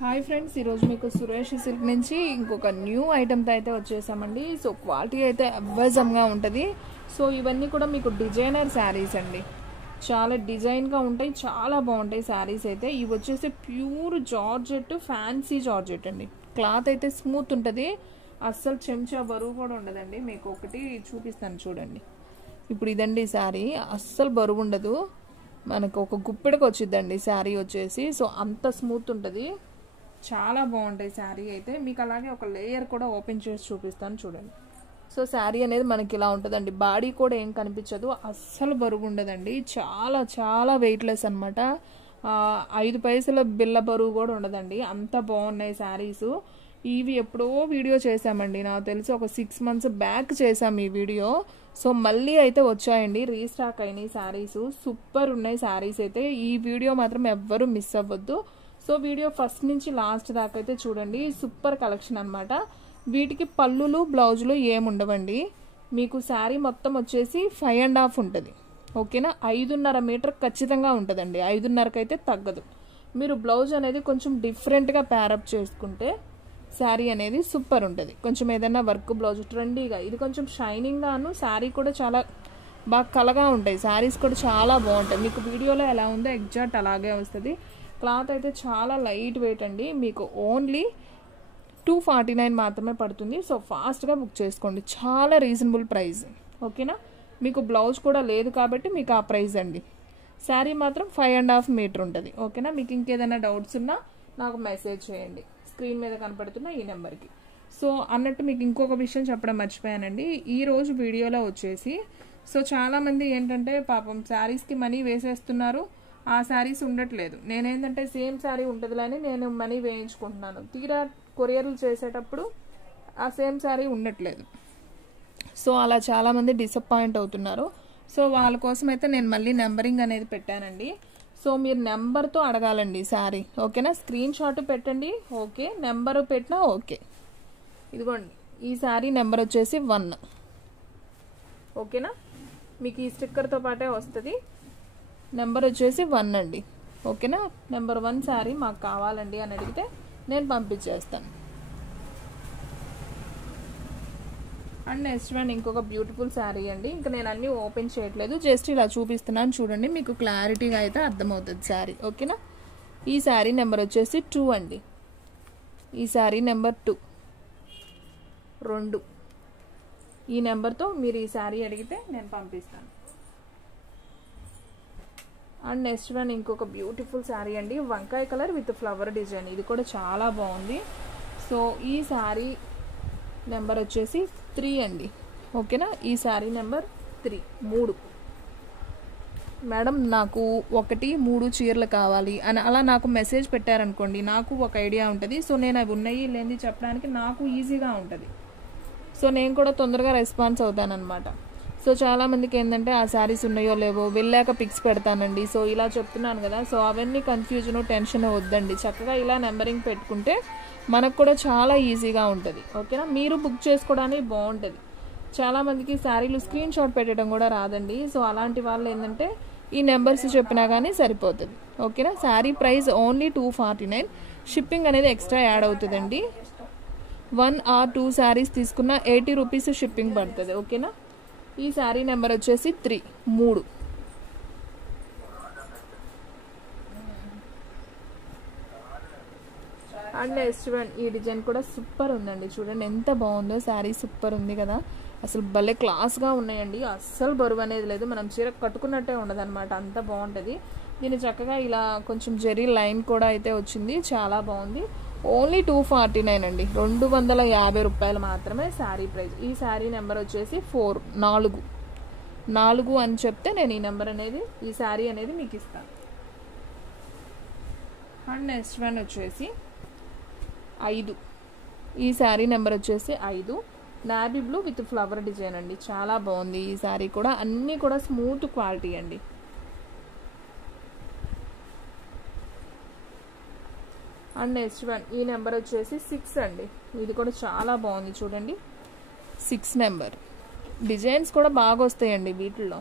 Hi friends, ఈరోజు మీకు Suresh silk నుంచి ఇంకొక న్యూ ఐటమ్తో అయితే వచ్చేసామండి. సో క్వాలిటీ అయితే అవేజంగా ఉంటుంది. సో ఇవన్నీ కూడా మీకు డిజైనర్ శారీస్ అండి. చాలా డిజైన్గా ఉంటాయి, చాలా బాగుంటాయి శారీస్ అయితే. ఇవి వచ్చేసి ప్యూర్ జార్జెట్, ఫ్యాన్సీ జార్జెట్ అండి. క్లాత్ అయితే స్మూత్ ఉంటుంది, అస్సలు చెంచా బరువు కూడా ఉండదండి. మీకు ఒకటి చూపిస్తాను చూడండి. ఇప్పుడు ఇదండి శారీ, అస్సలు బరువు ఉండదు. మనకు ఒక గుప్పెడికి వచ్చిద్దండి శారీ వచ్చేసి. సో అంత స్మూత్ ఉంటుంది, చాలా బాగుంటాయి శారీ అయితే. మీకు అలాగే ఒక లేయర్ కూడా ఓపెన్ చేసి చూపిస్తాను చూడండి. సో శారీ అనేది మనకి ఇలా ఉంటుందండి. బాడీ కూడా ఏం కనిపించదు, అస్సలు బరువు ఉండదండి. చాలా చాలా వెయిట్లెస్ అనమాట. 5 పైసల బిల్ల బరువు కూడా ఉండదండి, అంత బాగున్నాయి శారీస్. ఇవి ఎప్పుడో వీడియో చేసామండి, నాకు తెలిసి ఒక 6 months బ్యాక్ చేసాం ఈ వీడియో. సో మళ్ళీ అయితే వచ్చాయండి, రీస్టాక్ అయినాయి శారీస్. సూపర్ ఉన్నాయి శారీస్ అయితే. ఈ వీడియో మాత్రం ఎవ్వరూ మిస్ అవ్వద్దు. సో వీడియో ఫస్ట్ నుంచి లాస్ట్ దాకా అయితే చూడండి. సూపర్ కలెక్షన్ అనమాట. వీటికి పళ్ళులు బ్లౌజులు ఏముండవండి. మీకు శారీ మొత్తం వచ్చేసి 5.5 ఉంటుంది. ఓకేనా, 5.5 మీటర్ ఖచ్చితంగా ఉంటుందండి. 5.5కి అయితే తగ్గదు. మీరు బ్లౌజ్ అనేది కొంచెం డిఫరెంట్గా ప్యారప్ చేసుకుంటే శారీ అనేది సూపర్ ఉంటుంది. కొంచెం ఏదైనా వర్క్ బ్లౌజ్ ట్రెండీగా, ఇది కొంచెం షైనింగ్గాను, శారీ కూడా చాలా బాగా కలగా ఉంటాయి. శారీస్ కూడా చాలా బాగుంటాయి. మీకు వీడియోలో ఎలా ఉందో ఎగ్జాక్ట్ అలాగే వస్తుంది. క్లాత్ అయితే చాలా లైట్ వెయిట్ అండి. మీకు ఓన్లీ 249 మాత్రమే పడుతుంది. సో ఫాస్ట్గా బుక్ చేసుకోండి, చాలా రీజనబుల్ ప్రైస్. ఓకేనా, మీకు బ్లౌజ్ కూడా లేదు కాబట్టి మీకు ఆ ప్రైస్ అండి. శారీ మాత్రం 5.5 మీటర్ ఉంటుంది. ఓకేనా, మీకు ఇంకేదైనా డౌట్స్ ఉన్నా నాకు మెసేజ్ చేయండి స్క్రీన్ మీద కనపడుతున్న ఈ నెంబర్కి. సో అన్నట్టు మీకు ఇంకొక విషయం చెప్పడం మర్చిపోయానండి. ఈరోజు వీడియోలో వచ్చేసి సో చాలామంది ఏంటంటే పాపం శారీస్కి మనీ వేసేస్తున్నారు, ఆ శారీస్ ఉండట్లేదు. నేనేంటంటే సేమ్ శారీ ఉంటుందిలే అని నేను మనీ వేయించుకుంటున్నాను. తీరా కొరియర్లు చేసేటప్పుడు ఆ సేమ్ శారీ ఉండట్లేదు. సో అలా చాలామంది డిసప్పాయింట్ అవుతున్నారు. సో వాళ్ళ కోసం అయితే నేను మళ్ళీ నెంబరింగ్ అనేది పెట్టానండి. సో మీరు నెంబర్తో అడగాలండి శారీ. ఓకేనా, స్క్రీన్ షాట్ పెట్టండి, ఓకే, నెంబరు పెట్టినా ఓకే. ఇదిగోండి, ఈ శారీ నెంబర్ వచ్చేసి 1. ఓకేనా, మీకు ఈ స్టిక్కర్తో పాటే వస్తుంది. నెంబర్ వచ్చేసి 1 అండి. ఓకేనా, నెంబర్ 1 శారీ మాకు కావాలండి అని అడిగితే నేను పంపించేస్తాను. అండ్ నెక్స్ట్ వన్ ఇంకొక బ్యూటిఫుల్ శారీ అండి. ఇంకా నేను అన్నీ ఓపెన్ చేయట్లేదు, జస్ట్ ఇలా చూపిస్తున్నాను చూడండి, మీకు క్లారిటీగా అయితే అర్థమవుతుంది శారీ. ఓకేనా, ఈ శారీ నెంబర్ వచ్చేసి 2 అండి. ఈ శారీ నెంబర్ 2. ఈ నెంబర్తో మీరు ఈ శారీ అడిగితే నేను పంపిస్తాను. అండ్ నెక్స్ట్ వన్ ఇంకొక బ్యూటిఫుల్ శారీ అండి, వంకాయ కలర్ విత్ ఫ్లవర్ డిజైన్. ఇది కూడా చాలా బాగుంది. సో ఈ శారీ నెంబర్ వచ్చేసి 3 అండి. ఓకేనా, ఈ శారీ నెంబర్ 3. మేడం నాకు 1, 3 చీరలు కావాలి అని అలా నాకు మెసేజ్ పెట్టారనుకోండి, నాకు ఒక ఐడియా ఉంటుంది. సో నేను అవి ఉన్నాయి లేని చెప్పడానికి నాకు ఈజీగా ఉంటుంది. సో నేను కూడా తొందరగా రెస్పాన్స్ అవుతానన్నమాట. సో చాలామందికి ఏంటంటే ఆ శారీస్ ఉన్నాయో లేవో వెళ్ళాక పిక్స్ పెడతానండి. సో ఇలా చెప్తున్నాను కదా, సో అవన్నీ కన్ఫ్యూజన్ టెన్షన్ వద్దండి. చక్కగా ఇలా నెంబరింగ్ పెట్టుకుంటే మనకు కూడా చాలా ఈజీగా ఉంటుంది. ఓకేనా, మీరు బుక్ చేసుకోవడానికి బాగుంటుంది. చాలామందికి శారీలు స్క్రీన్ షాట్ పెట్టడం కూడా రాదండి. సో అలాంటి వాళ్ళు ఏంటంటే ఈ నెంబర్స్ చెప్పినా కానీ సరిపోతుంది. ఓకేనా, శారీ ప్రైస్ ఓన్లీ 249. షిప్పింగ్ అనేది ఎక్స్ట్రా యాడ్ అవుతుందండి. 1 or 2 శారీస్ తీసుకున్న 80 రూపీస్ షిప్పింగ్ పడుతుంది. ఓకేనా, ఈ శారీ నెంబర్ వచ్చేసి 3. అండ్ నెక్స్ట్ వన్ ఈ డిజైన్ కూడా సూపర్ ఉందండి. చూడండి ఎంత బాగుందో శారీ, సూపర్ ఉంది కదా. అసలు భలే క్లాస్గా ఉన్నాయండి, అస్సలు బరువు అనేది లేదు. మనం చీర కట్టుకున్నట్టే ఉండదు అనమాట, అంత బాగుంటుంది. దీన్ని చక్కగా ఇలా కొంచెం జెరీ లైన్ కూడా అయితే వచ్చింది, చాలా బాగుంది. ఓన్లీ 249 అండి, 250 రూపాయలు మాత్రమే శారీ ప్రైస్. ఈ శారీ నెంబర్ వచ్చేసి 4 అని చెప్తే నేను ఈ నెంబర్ అనేది, ఈ శారీ అనేది మీకు ఇస్తాను. అండ్ నెక్స్ట్ వన్ వచ్చేసి 5. ఈ శారీ నెంబర్ వచ్చేసి 5. Navy blue with flower design అండి, చాలా బాగుంది. ఈ శారీ కూడా అన్నీ కూడా స్మూత్ క్వాలిటీ అండి. అండ్ నెక్స్ట్ వన్ ఈ నెంబర్ వచ్చేసి 6 అండి. ఇది కూడా చాలా బాగుంది చూడండి, 6 నెంబర్. డిజైన్స్ కూడా బాగా వస్తాయండి వీటిల్లో.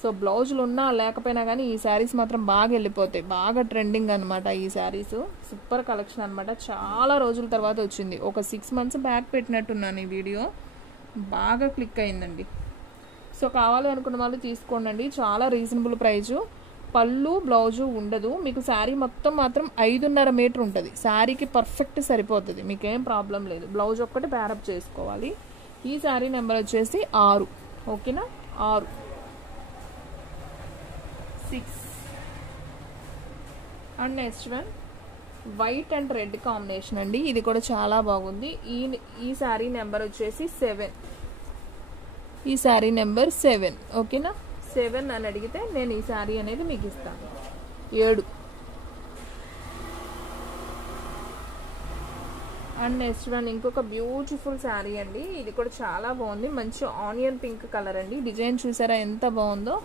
సో బ్లౌజులు ఉన్నా లేకపోయినా కానీ ఈ శారీస్ మాత్రం బాగా వెళ్ళిపోతాయి, బాగా ట్రెండింగ్ అనమాట ఈ శారీస్. సూపర్ కలెక్షన్ అనమాట, చాలా రోజుల తర్వాత వచ్చింది. ఒక 6 months బ్యాక్ పెట్టినట్టున్నాను ఈ వీడియో, బాగా క్లిక్ అయిందండి. సో కావాలి అనుకున్న వాళ్ళు తీసుకోండి, చాలా రీజనబుల్ ప్రైజు. పళ్ళు బ్లౌజు ఉండదు మీకు, శారీ మొత్తం మాత్రం 5.5 మీటర్ ఉంటుంది. శారీకి పర్ఫెక్ట్ సరిపోతుంది, మీకేం ప్రాబ్లం లేదు. బ్లౌజ్ ఒక్కటి ప్యారప్ చేసుకోవాలి. ఈ శారీ నెంబర్ వచ్చేసి 6, ఓకేనా? 6, 6. And next one white and red combination అండి, ఇది కూడా చాలా బాగుంది. ఈ శారీ నెంబర్ వచ్చేసి 7. ఈ శారీ నెంబర్ 7, ఓకేనా? 7 అని అడిగితే నేను ఈ శారీ అనేది మీకు ఇస్తాను. 7. అండ్ నెక్స్ట్ వన్ ఇంకొక బ్యూటిఫుల్ శారీ అండి, ఇది కూడా చాలా బాగుంది. మంచి ఆనియన్ పింక్ కలర్ అండి, డిజైన్ చూసారా ఎంత బాగుందో.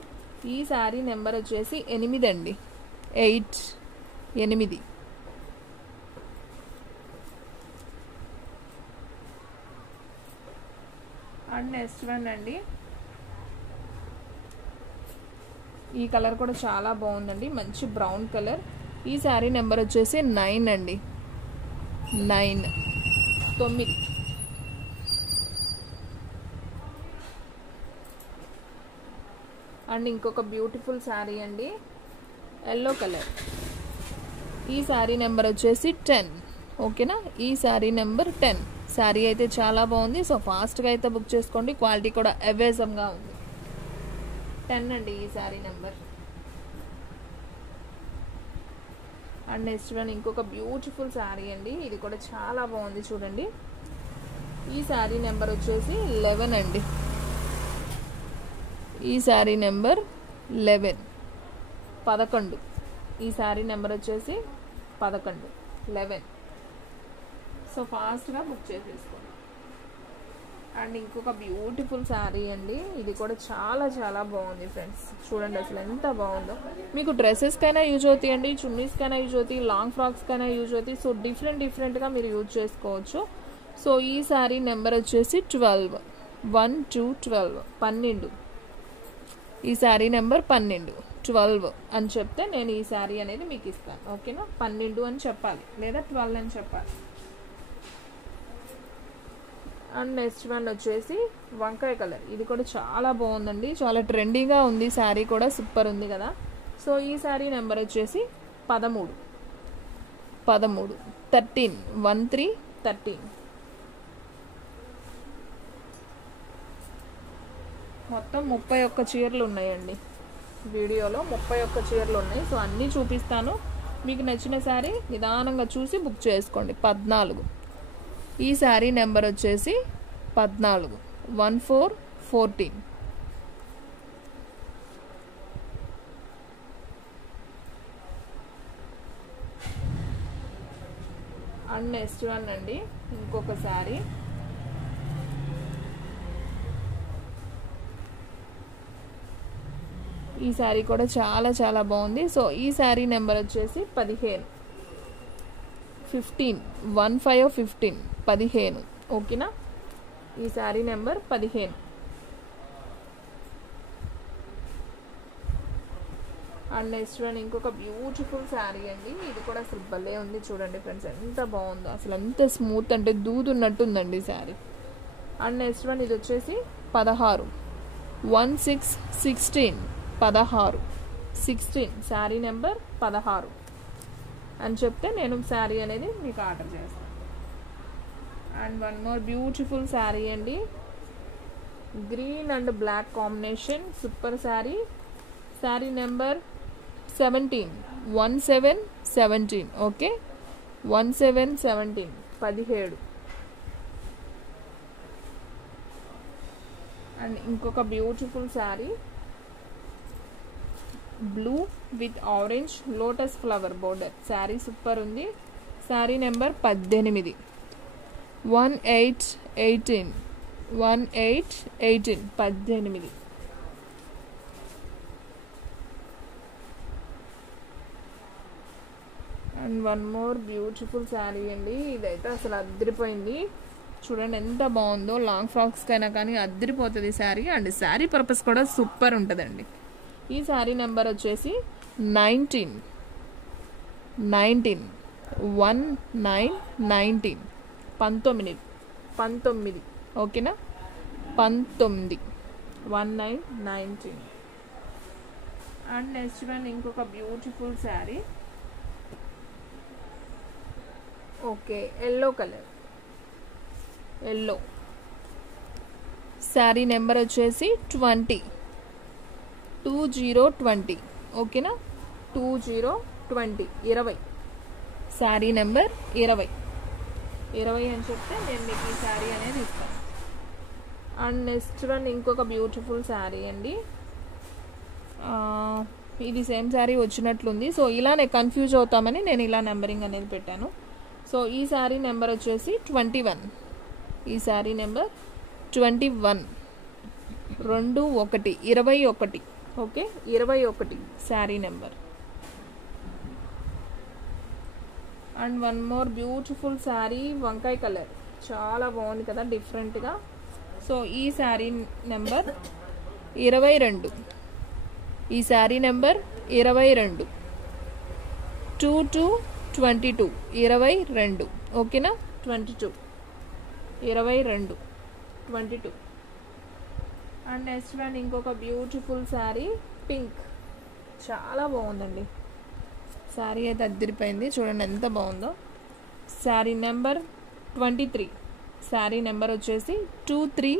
ఈ శారీ నెంబర్ వచ్చేసి 8 అండి, 8. అండ్ నెక్స్ట్ వన్ అండి, ఈ కలర్ కూడా చాలా బాగుందండి, మంచి బ్రౌన్ కలర్. ఈ శారీ నెంబర్ వచ్చేసి 9 అండి, 9. అండ్ ఇంకొక బ్యూటిఫుల్ శారీ అండి, ఎల్లో కలర్. ఈ శారీ నెంబర్ వచ్చేసి 10, ఓకేనా? ఈ శారీ నెంబర్ 10. శారీ అయితే చాలా బాగుంది, సో ఫాస్ట్గా అయితే బుక్ చేసుకోండి, క్వాలిటీ కూడా అవేజంగా ఉంది. 10 అండి ఈ sari number. And next one ఇంకొక బ్యూటిఫుల్ శారీ అండి, ఇది కూడా చాలా బాగుంది చూడండి. ఈ శారీ నెంబర్ వచ్చేసి 11 అండి. ఈ శారీ నెంబర్ 11. ఈ శారీ నెంబర్ వచ్చేసి 11. సో ఫాస్ట్గా బుక్ చేసేసుకోండి. అండ్ ఇంకొక బ్యూటిఫుల్ శారీ అండి, ఇది కూడా చాలా చాలా బాగుంది ఫ్రెండ్స్, చూడండి అసలు ఎంత బాగుందో. మీకు డ్రెస్సెస్కైనా యూజ్ అవుతాయండి, చున్నీస్కైనా యూజ్ అవుతాయి, లాంగ్ ఫ్రాక్స్కైనా యూజ్ అవుతాయి. సో డిఫరెంట్గా మీరు యూజ్ చేసుకోవచ్చు. సో ఈ శారీ నెంబర్ వచ్చేసి 12, 1 2 12. ఈ శారీ నెంబర్ 12 అని చెప్తే నేను ఈ శారీ అనేది మీకు ఇస్తాను, ఓకేనా? 12 అని చెప్పాలి, లేదా 12 అని చెప్పాలి. అండ్ నెక్స్ట్ వన్ వచ్చేసి వంకాయ కలర్, ఇది కూడా చాలా బాగుందండి, చాలా ట్రెండీగా ఉంది. శారీ కూడా సూపర్ ఉంది కదా. సో ఈ శారీ నెంబర్ వచ్చేసి 13. 13, 13. మొత్తం 31 చీరలు ఉన్నాయండి వీడియోలో, 31 చీరలు ఉన్నాయి. సో అన్నీ చూపిస్తాను, మీకు నచ్చిన శారీ నిదానంగా చూసి బుక్ చేసుకోండి. 14. ఈ శారీ నెంబర్ వచ్చేసి 14, 14. అండ్ నెక్స్ట్ వన్ అండి ఇంకొక శారీ, ఈ శారీ కూడా చాలా చాలా బాగుంది. సో ఈ శారీ నెంబర్ వచ్చేసి 15, 15, ఓకేనా? ఈ sari number 15. And next one ఇంకొక బ్యూటిఫుల్ శారీ అండి, ఇది కూడా అసలు భలే ఉంది చూడండి ఫ్రెండ్స్, ఎంత బాగుందో అసలు, ఎంత స్మూత్ అంటే దూదున్నట్టుందండి శారీ. అండ్ నెక్స్ట్ వన్ ఇది వచ్చేసి 16, 16. 16 శారీ నెంబర్ 16 అని చెప్తే నేను శారీ అనేది మీకు ఆర్డర్ చేస్తాను. And one more beautiful sari అండి, green and black combination, super sari. Sari number 17, 17, okay? 17, 17. And ఇంకొక beautiful sari, blue with orange lotus flower border. Sari super ఉంది. Sari number 18, 18. And one more beautiful sari అండి, ఇదైతే అసలు అద్దరిపోయింది చూడండి, ఎంత బాగుందో. లాంగ్ ఫ్రాక్స్కైనా కానీ అద్దరిపోతుంది శారీ, అండ్ శారీ పర్పస్ కూడా సూపర్ ఉంటుందండి. ఈ శారీ నెంబర్ వచ్చేసి 19 19 ఓకేనా 19 19 అండ్ నెక్స్ట్ వన్ ఇంకొక beautiful sari. Okay yellow colour, yellow sari number వచ్చేసి 20 ఓకేనా 20 శారీ నెంబర్ 20 అని చెప్తే నేను మీకు ఈ శారీ అనేది ఇస్తాను. అండ్ నెక్స్ట్ వన్ ఇంకొక బ్యూటిఫుల్ శారీ అండి. ఇది సేమ్ శారీ వచ్చినట్లుంది, సో ఇలానే కన్ఫ్యూజ్ అవుతామని నేను ఇలా నెంబరింగ్ అనేది పెట్టాను. సో ఈ శారీ నెంబర్ వచ్చేసి 21, ఈ sari number 21 21 okay 21 sari number. And one more beautiful sari వంకాయ కలర్, చాలా బాగుంది కదా డిఫరెంట్గా. సో ఈ శారీ నెంబర్ 22, ఈ శారీ నెంబర్ 22 22 ఓకేనా 22 అండ్ నెక్స్ట్ వన్ ఇంకొక బ్యూటిఫుల్ శారీ పింక్, చాలా బాగుందండి శారీ అయితే అద్దరిపోయింది, చూడండి ఎంత బాగుందో. శారీ నెంబర్ 23, శారీ నెంబర్ వచ్చేసి 23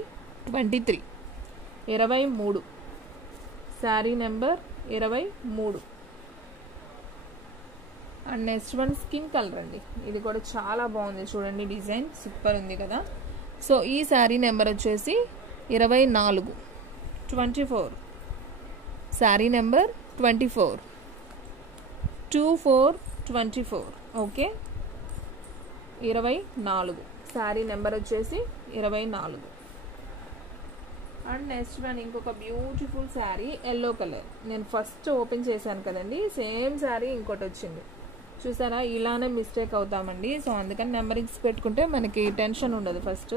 sari number 23 and next one skin colour అండి, ఇది కూడా చాలా బాగుంది చూడండి, డిజైన్ సూపర్ ఉంది కదా. సో ఈ శారీ నెంబర్ వచ్చేసి 24 sari number 24 okay 24 sari number వచ్చేసి 24 అండ్ నెక్స్ట్ వన్ ఇంకొక బ్యూటిఫుల్ శారీ ఎల్లో కలర్. నేను ఫస్ట్ ఓపెన్ చేశాను కదండి, సేమ్ శారీ ఇంకోటి వచ్చింది చూసారా, ఇలానే మిస్టేక్ అవుతామండి. సో అందుకని నెంబరింగ్స్ పెట్టుకుంటే మనకి టెన్షన్ ఉండదు ఫస్ట్.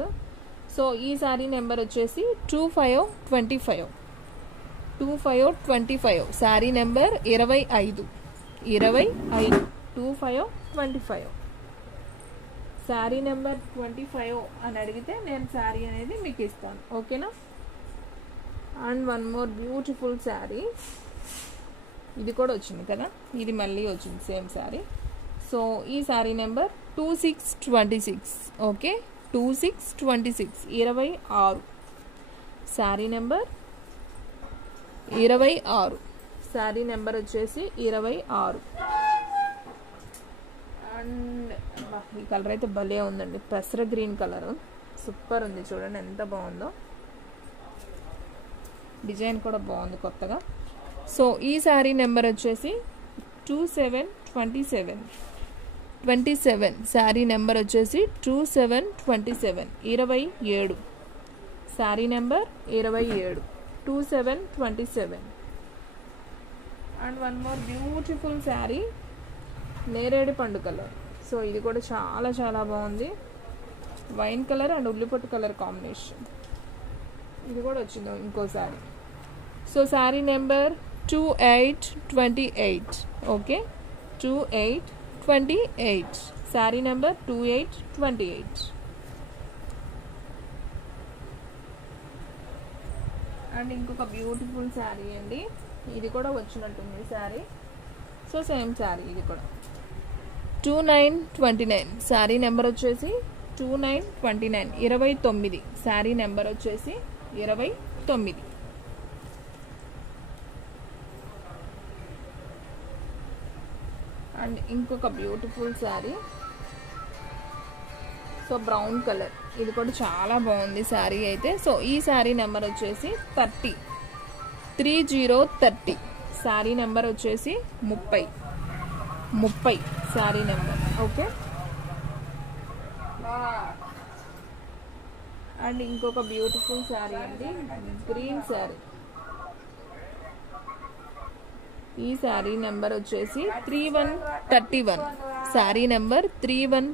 సో ఈ శారీ నెంబర్ వచ్చేసి 25 శారీ నెంబర్ 25 25 శారీ నెంబర్ 25 అని అడిగితే నేను శారీ అనేది మీకు ఇస్తాను ఓకేనా. And one more beautiful sari, ఇది కూడా వచ్చింది కదా, ఇది మళ్ళీ వచ్చింది సేమ్ శారీ. సో ఈ sari number 26 okay 26 sari number 26 sari number వచ్చేసి 26 అండ్ ఈ కలర్ అయితే భలే ఉందండి, పెసర గ్రీన్ కలర్ సూపర్ ఉంది చూడండి ఎంత బాగుందో, డిజైన్ కూడా బాగుంది కొత్తగా. సో ఈ శారీ నెంబర్ వచ్చేసి 27 శారీ నెంబర్ వచ్చేసి 27 sari number 27 and one more beautiful sari నేరేడు పండు కలర్. సో ఇది కూడా చాలా చాలా బాగుంది, వైన్ కలర్ అండ్ ఉల్లిపొట్టు కలర్ కాంబినేషన్, ఇది కూడా వచ్చింది ఇంకో sari. So sari number 28 okay 28 sari number 28 and ఇంకొక బ్యూటిఫుల్ శారీ అండి, ఇది కూడా వచ్చినట్టుంది శారీ. సో సేమ్ శారీ ఇది కూడా 29 శారీ నెంబర్ వచ్చేసి 29 శారీ నెంబర్ వచ్చేసి 29 అండ్ ఇంకొక beautiful sari. So brown colour, ఇది కూడా చాలా బాగుంది శారీ అయితే. సో ఈ శారీ నెంబర్ వచ్చేసి 30 శారీ నెంబర్ వచ్చేసి 30 శారీ నెంబర్ ఓకే. అండ్ ఇంకొక బ్యూటిఫుల్ శారీ అండి, గ్రీన్ శారీ. ఈ శారీ నెంబర్ వచ్చేసి 31 శారీ నెంబర్ 31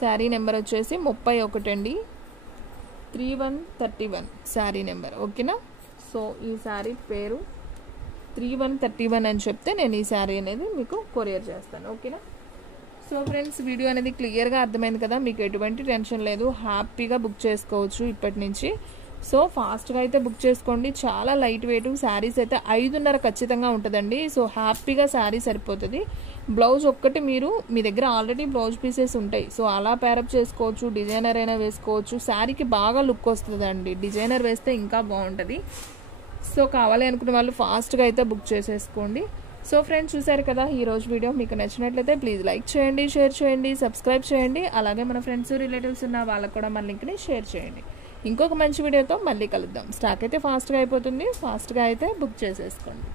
శారీ నెంబర్ వచ్చేసి 31 అండి 31 శారీ నెంబర్ ఓకేనా. సో ఈ శారీ పేరు 3131 అని చెప్తే నేను ఈ శారీ అనేది మీకు కొరియర్ చేస్తాను. ఓకేనా? సో ఫ్రెండ్స్, వీడియో అనేది క్లియర్గా అర్థమైంది కదా, మీకు ఎటువంటి టెన్షన్ లేదు, హ్యాపీగా బుక్ చేసుకోవచ్చు ఇప్పటి నుంచి. సో ఫాస్ట్గా అయితే బుక్ చేసుకోండి. చాలా లైట్ వెయిట్ శారీస్ అయితే 5.5 ఖచ్చితంగా ఉంటుందండి. సో హ్యాపీగా శారీ సరిపోతుంది. బ్లౌజ్ ఒక్కటి మీరు మీ దగ్గర ఆల్రెడీ బ్లౌజ్ పీసెస్ ఉంటాయి, సో అలా ప్యారప్ చేసుకోవచ్చు, డిజైనర్ అయినా వేసుకోవచ్చు. శారీకి బాగా లుక్ వస్తుందండి, డిజైనర్ వేస్తే ఇంకా బాగుంటుంది. సో కావాలి అనుకునే వాళ్ళు ఫాస్ట్గా అయితే బుక్ చేసేసుకోండి. సో ఫ్రెండ్స్, చూసారు కదా ఈరోజు వీడియో. మీకు నచ్చినట్లయితే ప్లీజ్ లైక్ చేయండి, షేర్ చేయండి, సబ్స్క్రైబ్ చేయండి. అలాగే మన ఫ్రెండ్స్ రిలేటివ్స్ ఉన్న వాళ్ళకు కూడా మన లింక్ని షేర్ చేయండి. ఇంకొక మంచి వీడియోతో మళ్ళీ కలుద్దాం. స్టాక్ అయితే ఫాస్ట్గా అయిపోతుంది, ఫాస్ట్గా అయితే బుక్ చేసేసుకోండి.